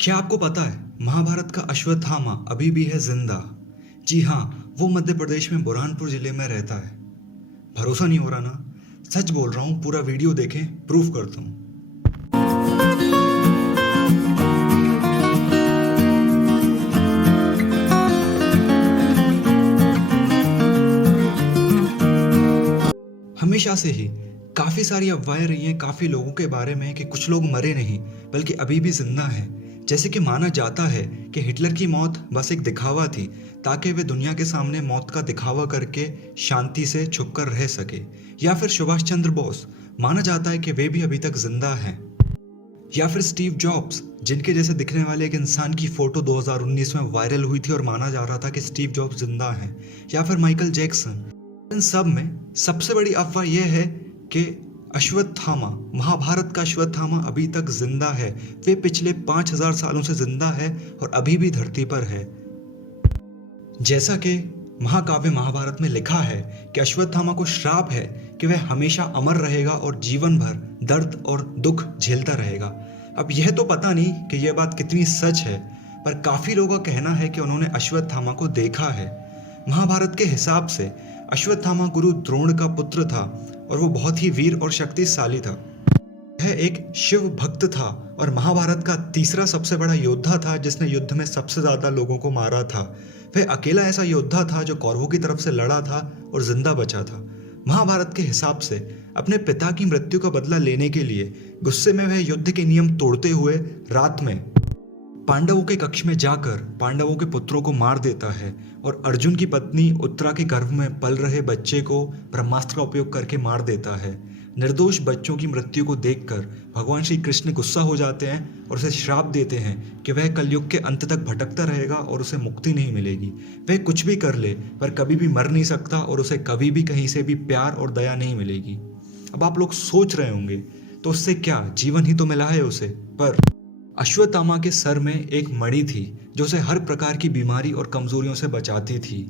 क्या आपको पता है महाभारत का अश्वत्थामा अभी भी है जिंदा? जी हाँ, वो मध्य प्रदेश में बुरहानपुर जिले में रहता है। भरोसा नहीं हो रहा ना? सच बोल रहा हूँ, पूरा वीडियो देखें, प्रूफ करता हूँ। हमेशा से ही काफी सारी अफवाहें रही हैं काफी लोगों के बारे में कि कुछ लोग मरे नहीं बल्कि अभी भी जिंदा हैं। जैसे कि माना जाता है कि हिटलर की मौत बस एक दिखावा थी ताकि वे दुनिया के सामने मौत का दिखावा करके शांति से छुपकर रह सके। या फिर सुभाष चंद्र बोस, माना जाता है कि वे भी अभी तक जिंदा हैं। या फिर स्टीव जॉब्स, जिनके जैसे दिखने वाले एक इंसान की फोटो 2019 में वायरल हुई थी और माना जा रहा था कि स्टीव जॉब्स जिंदा हैं। या फिर माइकल जैक्सन। इन सब में सबसे बड़ी अफवाह यह है कि अश्वत्थामा, महाभारत का अश्वत्थामा अभी तक जिंदा है। वे पिछले 5000 सालों से जिंदा है और अभी भी धरती पर है। जैसा कि महाकाव्य महाभारत में लिखा है कि अश्वत्थामा को श्राप है कि वह हमेशा अमर रहेगा और जीवन भर दर्द और दुख झेलता रहेगा। अब यह तो पता नहीं कि यह बात कितनी सच है, पर काफी लोगों का कहना है कि उन्होंने अश्वत्थामा को देखा है। महाभारत के हिसाब से अश्वत्थामा गुरु द्रोण का पुत्र था और वो बहुत ही वीर और शक्तिशाली था। यह एक शिव भक्त था और महाभारत का तीसरा सबसे बड़ा योद्धा था जिसने युद्ध में सबसे ज्यादा लोगों को मारा था। वह अकेला ऐसा योद्धा था जो कौरवों की तरफ से लड़ा था और जिंदा बचा था। महाभारत के हिसाब से अपने पिता की मृत्यु का बदला लेने के लिए गुस्से में वह युद्ध के नियम तोड़ते हुए रात में पांडवों के कक्ष में जाकर पांडवों के पुत्रों को मार देता है और अर्जुन की पत्नी उत्तरा के गर्भ में पल रहे बच्चे को ब्रह्मास्त्र का उपयोग करके मार देता है। निर्दोष बच्चों की मृत्यु को देखकर भगवान श्री कृष्ण गुस्सा हो जाते हैं और उसे श्राप देते हैं कि वह कलयुग के अंत तक भटकता रहेगा और उसे मुक्ति नहीं मिलेगी। वह कुछ भी कर ले पर कभी भी मर नहीं सकता और उसे कभी भी कहीं से भी प्यार और दया नहीं मिलेगी। अब आप लोग सोच रहे होंगे, तो उससे क्या, जीवन ही तो मिला है उसे। पर अश्वत्थामा के सर में एक मणि थी जो उसे हर प्रकार की बीमारी और कमजोरियों से बचाती थी।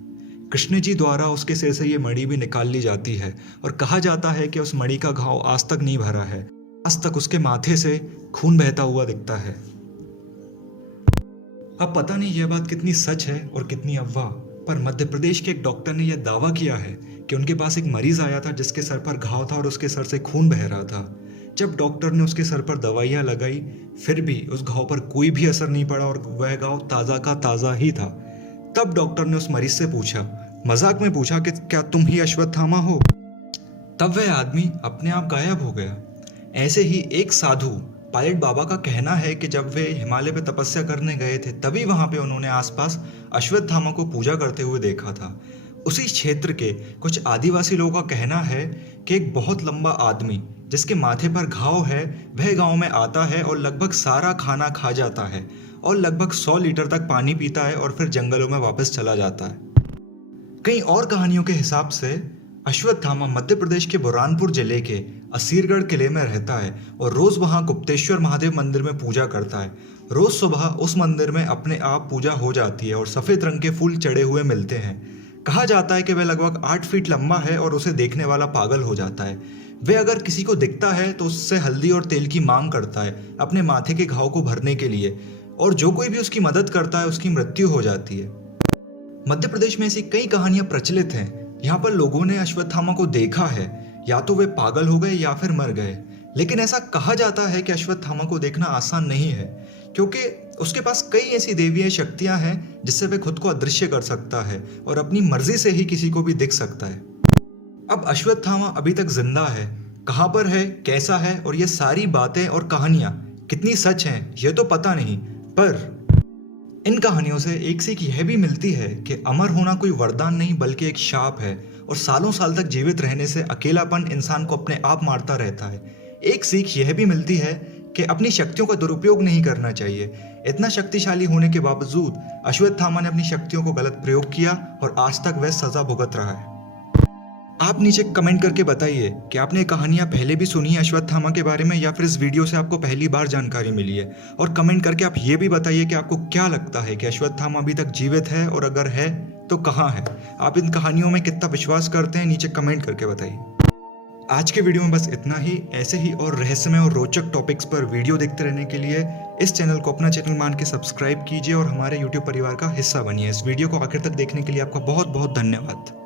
कृष्ण जी द्वारा उसके सिर से ये मणि भी निकाल ली जाती है और कहा जाता है कि उस मणि का घाव आज तक नहीं भरा है। आज तक उसके माथे से खून बहता हुआ दिखता है। अब पता नहीं यह बात कितनी सच है और कितनी अफवाह, पर मध्य प्रदेश के एक डॉक्टर ने यह दावा किया है कि उनके पास एक मरीज आया था जिसके सर पर घाव था और उसके सर से खून बह रहा था। जब डॉक्टर ने उसके सर पर दवाइयाँ लगाई फिर भी उस घाव पर कोई भी असर नहीं पड़ा और वह घाव ताज़ा का ताज़ा ही था। तब डॉक्टर ने उस मरीज से पूछा, मजाक में पूछा कि क्या तुम ही अश्वत्थामा हो? तब वह आदमी अपने आप गायब हो गया। ऐसे ही एक साधु पायलट बाबा का कहना है कि जब वे हिमालय पे तपस्या करने गए थे तभी वहां पे उन्होंने आसपास अश्वत्थामा को पूजा करते हुए देखा था। उसी क्षेत्र के कुछ आदिवासी लोगों का कहना है कि एक बहुत लंबा आदमी जिसके माथे पर घाव है वह गांव में आता है और लगभग सारा खाना खा जाता है और लगभग 100 लीटर तक पानी पीता है और फिर जंगलों में वापस चला जाता है। कई और कहानियों के हिसाब से अश्वत्थामा मध्य प्रदेश के बुरहानपुर जिले के असीरगढ़ किले में रहता है और रोज वहां गुप्तेश्वर महादेव मंदिर में पूजा करता है। रोज सुबह उस मंदिर में अपने आप पूजा हो जाती है और सफेद रंग के फूल चढ़े हुए मिलते हैं। कहा जाता है कि वह लगभग 8 फीट लंबा है और उसे देखने वाला पागल हो जाता है। वह अगर किसी को दिखता है तो उससे हल्दी और तेल की मांग करता है अपने माथे के घाव को भरने के लिए, और जो कोई भी उसकी मदद करता है उसकी मृत्यु हो जाती है। मध्य प्रदेश में ऐसी कई कहानियां प्रचलित हैं। यहाँ पर लोगों ने अश्वत्थामा को देखा है, या तो वे पागल हो गए या फिर मर गए। लेकिन ऐसा कहा जाता है कि अश्वत्थामा को देखना आसान नहीं है क्योंकि उसके पास कई ऐसी देवीय शक्तियां हैं जिससे वह खुद को अदृश्य कर सकता है और अपनी मर्जी से ही किसी को भी दिख सकता है। अब अश्वत्थामा अभी तक जिंदा है, कहाँ पर है, कैसा है और ये सारी बातें और कहानियां कितनी सच हैं ये तो पता नहीं, पर इन कहानियों से एक सीख यह भी मिलती है कि अमर होना कोई वरदान नहीं बल्कि एक शाप है और सालों साल तक जीवित रहने से अकेलापन इंसान को अपने आप मारता रहता है। एक सीख यह भी मिलती है कि अपनी शक्तियों का दुरुपयोग नहीं करना चाहिए। इतना शक्तिशाली होने के बावजूद अश्वत्थामा ने अपनी शक्तियों को गलत प्रयोग किया और आज तक वह सजा भुगत रहा है। आप नीचे कमेंट करके बताइए कि आपने कहानियां पहले भी सुनी है अश्वत्थामा के बारे में या फिर इस वीडियो से आपको पहली बार जानकारी मिली है। और कमेंट करके आप ये भी बताइए कि आपको क्या लगता है कि अश्वत्थामा अभी तक जीवित है, और अगर है तो कहाँ है। आप इन कहानियों में कितना विश्वास करते हैं नीचे कमेंट करके बताइए। आज के वीडियो में बस इतना ही। ऐसे ही और रहस्यमय और रोचक टॉपिक्स पर वीडियो देखते रहने के लिए इस चैनल को अपना चैनल मान के सब्सक्राइब कीजिए और हमारे यूट्यूब परिवार का हिस्सा बनिए। इस वीडियो को आखिर तक देखने के लिए आपका बहुत बहुत धन्यवाद।